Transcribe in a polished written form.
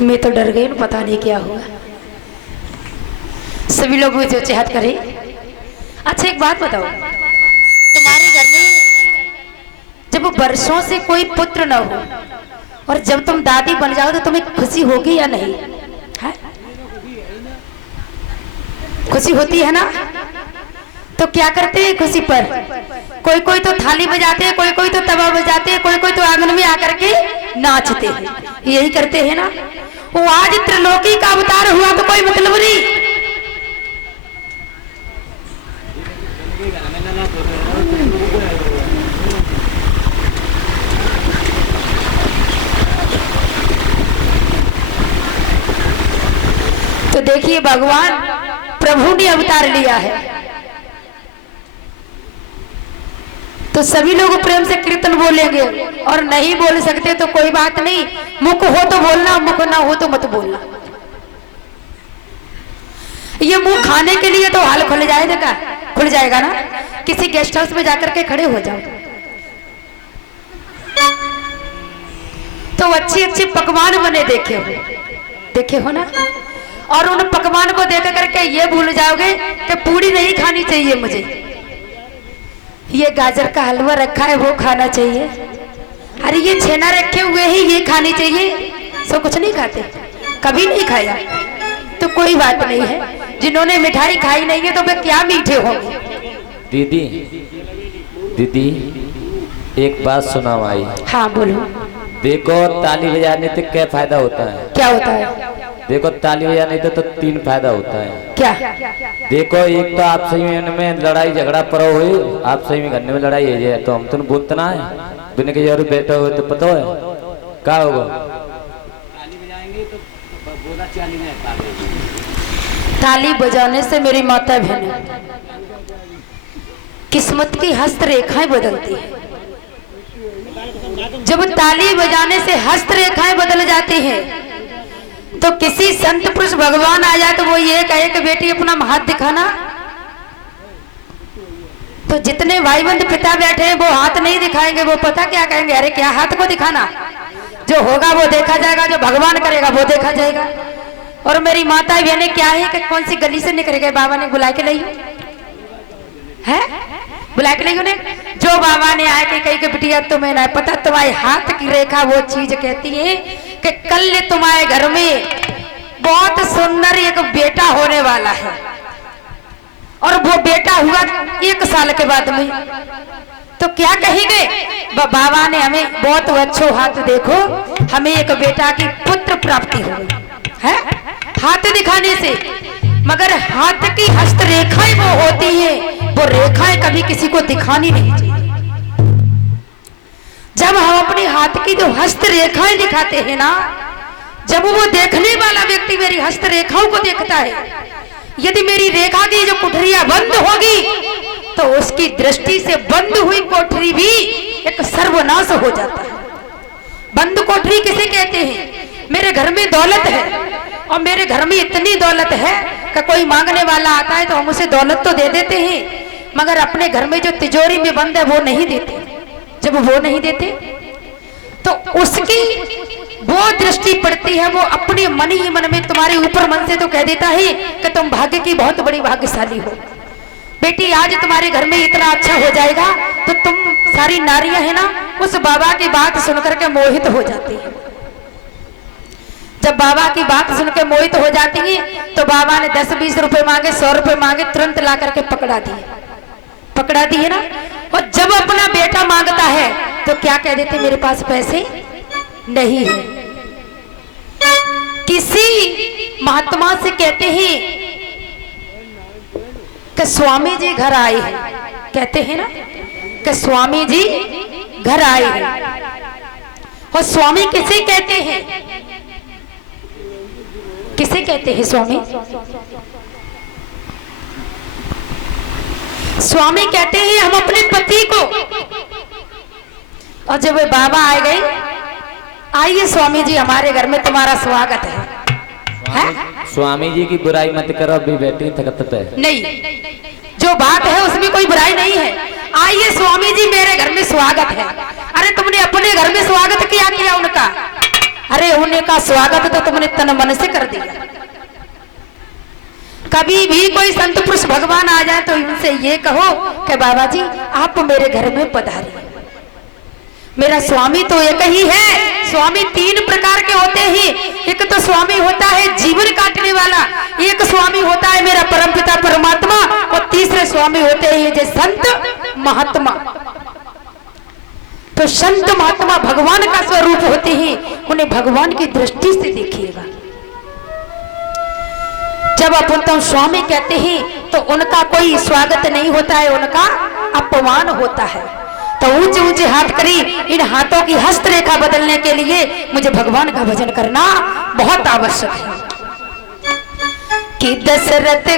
मैं तो डर गई, पता नहीं क्या हुआ। सभी लोग मुझे चाहत करे। अच्छा एक बात बताओ, तुम्हारे घर में जब वर्षों से कोई पुत्र न हो और जब तुम दादी बन जाओ तो तुम्हें खुशी होगी या नहीं है? खुशी होती है ना? तो क्या करते हैं खुशी पर? कोई कोई तो थाली बजाते हैं, कोई कोई तो तवा बजाते हैं, कोई कोई तो आंगन में आकर के नाचते हैं। यही करते हैं ना। वो आज त्रिलोकी का अवतार हुआ तो कोई मतलब नहीं। तो देखिए भगवान प्रभु ने अवतार लिया है तो सभी लोग प्रेम से कीर्तन बोलेंगे, और नहीं बोल सकते तो कोई बात नहीं, मुख हो तो बोलना, मुख ना हो तो मत बोलना। ये मुंह खाने के लिए तो हाल खुल जाएगा ना। किसी गेस्ट हाउस में जाकर के खड़े हो जाओ तो अच्छे अच्छे पकवान बने देखे हो ना, और उन पकवान को देख करके ये भूल जाओगे कि पूड़ी नहीं खानी चाहिए मुझे, ये गाजर का हलवा रखा है वो खाना चाहिए, अरे ये छेना रखे हुए ही ये खानी चाहिए। सब कुछ नहीं खाते, कभी नहीं खाया तो कोई बात नहीं है। जिन्होंने मिठाई खाई नहीं है तो वे क्या मीठे होंगे। दीदी एक बात सुनाओ आई। हाँ बोलो। देखो ताली बजाने से क्या फायदा होता है? क्या होता है? देखो ताली बजाने से तो 3 फायदा होता है। क्या? देखो एक तो आप सही में लड़ाई झगड़ा पड़ो हुई, आप सही में घर में लड़ाई है तो हम तुम बोलतना है बिना के जरूर बैठे हुए तो पता है क्या होगा। ताली बजाने से मेरी माता बहन किस्मत की हस्तरेखाएं बदलती है। जब ताली बजाने से हस्तरेखाएं बदल जाती हैं तो किसी संत पुरुष भगवान आ जाए तो वो ये कहे कि बेटी अपना हाथ दिखाना, तो जितने भाई बंद पिता बैठे हैं वो हाथ नहीं दिखाएंगे। वो पता क्या कहेंगे, अरे क्या हाथ को दिखाना, जो होगा वो देखा जाएगा, जो भगवान करेगा वो देखा जाएगा। और मेरी माता बहने क्या है कि कौन सी गली से निकल गए, बाबा ने बुला के लाई है, बुला के लाई उन्हें। जो बाबा ने आया कि कही के बिटिया तुम्हें ना पता, तुम्हारे हाथ की रेखा वो चीज कहती है कि कल तुम्हारे घर में बहुत सुंदर एक बेटा होने वाला है, और वो बेटा हुआ 1 साल के बाद में। तो क्या कहेंगे, बाबा ने हमें बहुत अच्छो हाथ देखो, हमें एक बेटा की पुत्र प्राप्ति हो है हाथ दिखाने से। मगर हाथ की हस्तरेखाएं वो होती है, वो रेखाएं कभी किसी को दिखानी नहीं चाहिए। जब हम अपने हाथ की जो हस्तरेखाएं दिखाते हैं ना, जब वो देखने वाला व्यक्ति मेरी हस्तरेखाओं को देखता है, यदि मेरी रेखा की जो कोठरियां बंद होगी तो उसकी दृष्टि से बंद हुई कोठरी भी एक सर्वनाश हो जाता है। बंद कोठरी किसे कहते हैं? मेरे घर में दौलत है और मेरे घर में इतनी दौलत है कि कोई मांगने वाला आता है तो हम उसे दौलत तो दे देते हैं, मगर अपने घर में जो तिजोरी में बंद है वो नहीं देते। जब वो नहीं देते तो उसकी वो दृष्टि पड़ती है, वो अपने मन ही मन में तुम्हारे ऊपर मन से तो कह देता है कि तुम भाग्य की बहुत बड़ी भाग्यशाली हो। बेटी आज तुम्हारे घर में इतना अच्छा हो जाएगा तो तुम सारी नारियां है ना उस बाबा की बात सुनकर के मोहित हो जाती है। जब बाबा की बात सुन के मोहित हो जाती है तो बाबा ने 10-20 रुपए मांगे, 100 रुपए मांगे, तुरंत ला करके पकड़ा दिए ना। और जब अपना बेटा मांगता है तो क्या कह देते, मेरे पास पैसे नहीं है। किसी महात्मा से कहते हैं कि स्वामी जी घर आए हैं, कहते हैं ना कि स्वामी जी घर आए हैं। और स्वामी किसे कहते हैं? किसे कहते हैं स्वामी? स्वामी कहते हैं हम अपने पति को। और जब वे बाबा आ गए, आइए स्वामी जी हमारे घर में तुम्हारा स्वागत है? स्वामी जी की बुराई मत करो, अभी बैठी थकत पे नहीं, जो बात है उसमें कोई बुराई नहीं है। आइए स्वामी जी मेरे घर में स्वागत है। अरे तुमने अपने घर में स्वागत किया उनका, अरे उनका स्वागत तो तुमने तन मन से कर दिया। कभी भी कोई संत पुरुष भगवान आ जाए तो इनसे ये कहो कि बाबा जी आप मेरे घर में पधारिए। मेरा स्वामी तो एक ही है। स्वामी तीन प्रकार के होते हैं। एक तो स्वामी होता है जीवन काटने वाला, एक स्वामी होता है मेरा परमपिता परमात्मा, और तीसरे स्वामी होते हैं जैसे संत महात्मा। तो संत महात्मा भगवान का स्वरूप होते हैं, उन्हें भगवान की दृष्टि से देखिएगा। जब अपन तो स्वामी कहते हैं तो उनका कोई स्वागत नहीं होता है, उनका अपमान होता है। तो ऊंचे ऊंचे हाथ करी, इन हाथों की हस्तरेखा बदलने के लिए मुझे भगवान का भजन करना बहुत आवश्यक है। कि दशरथ